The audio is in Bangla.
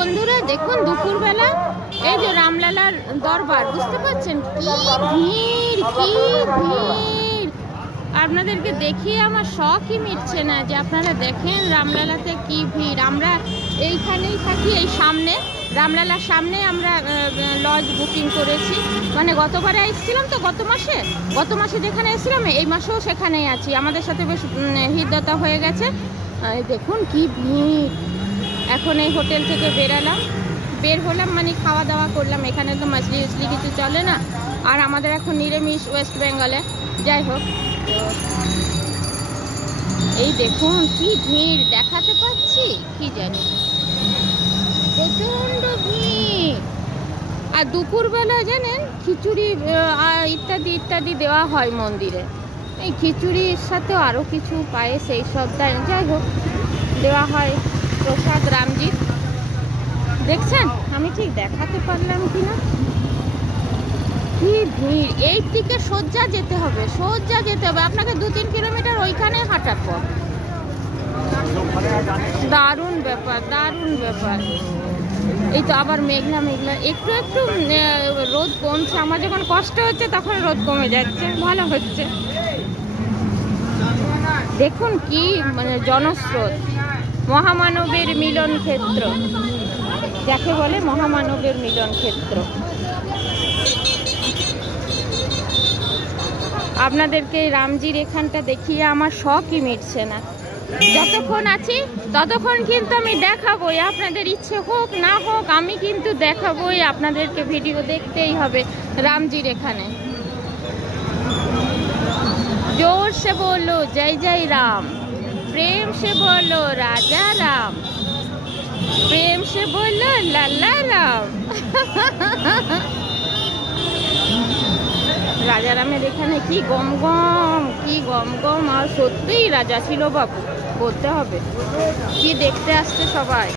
বন্ধুরা দেখুন দুপুরবেলা এই যে রামলালার দরবার, বুঝতে পারছেন কি ভিড়, কি ভিড়। আপনাদেরকে দেখিয়ে আমার শখই মিটছে না যে আপনারা দেখেন রামলালাতে কি ভিড়। আমরা এইখানেই থাকি, এই সামনে রামলালার সামনে আমরা লজ বুকিং করেছি। মানে গতবারে এসেছিলাম তো, গত মাসে যেখানে এসেছিলাম এই মাসেও সেখানেই আছি। আমাদের সাথে বেশ হৃদ্যতা হয়ে গেছে। দেখুন কি ভিড়। এখন এই হোটেল থেকে বের হলাম, মানে খাওয়া দাওয়া করলাম। এখানে তো মাছলি কিছু চলে না, আর আমাদের এখন নিরামিষ ওয়েস্ট বেঙ্গলে। যাই হোক, এই দেখুন কি ভিড়, দেখাতে পাচ্ছি কি জানি, প্রচন্ড ভিড়। আর দুপুরবেলা জানেন খিচুড়ি ইত্যাদি ইত্যাদি দেওয়া হয় মন্দিরে। এই খিচুড়ির সাথে আরও কিছু পায়েস এই সব দেয়, যাই হোক দেওয়া হয় প্রসাদ রামজির। দেখছেন, আমি ঠিক দেখাতে পারলাম কিনা, কি ভিড়। এই দিকে সোজা যেতে হবে, আপনাকে 2-3 কিলোমিটার ওইখানে হাঁটার পর। দারুণ ব্যাপার। এই তো আবার মেঘলা একটু রোদ কমছে। আমার যখন কষ্ট হচ্ছে তখন রোদ কমে যাচ্ছে, ভালো হচ্ছে। দেখুন কি মানে জনস্রোত, মহামানবের মিলন ক্ষেত্র, যাকে বলে মহামানবের মিলন ক্ষেত্র। আপনাদেরকে রামজির এখানটা দেখিয়ে আমার শখই মিটছে না। যতক্ষণ আছি ততক্ষণ কিন্তু আমি দেখাবোই, আপনাদের ইচ্ছে হোক না হোক আমি কিন্তু দেখাবোই। আপনাদেরকে ভিডিও দেখতেই হবে রামজির এখানে। जोर से बोलो जय जय राम, प्रेम से बोलो राजा राम, प्रेम से बोलो लाला राम। রাজা রামের এখানে কি গম, আর সত্যিই রাজা ছিল বাবু, বলতে হবে। কি দেখতে আসছে সবাই।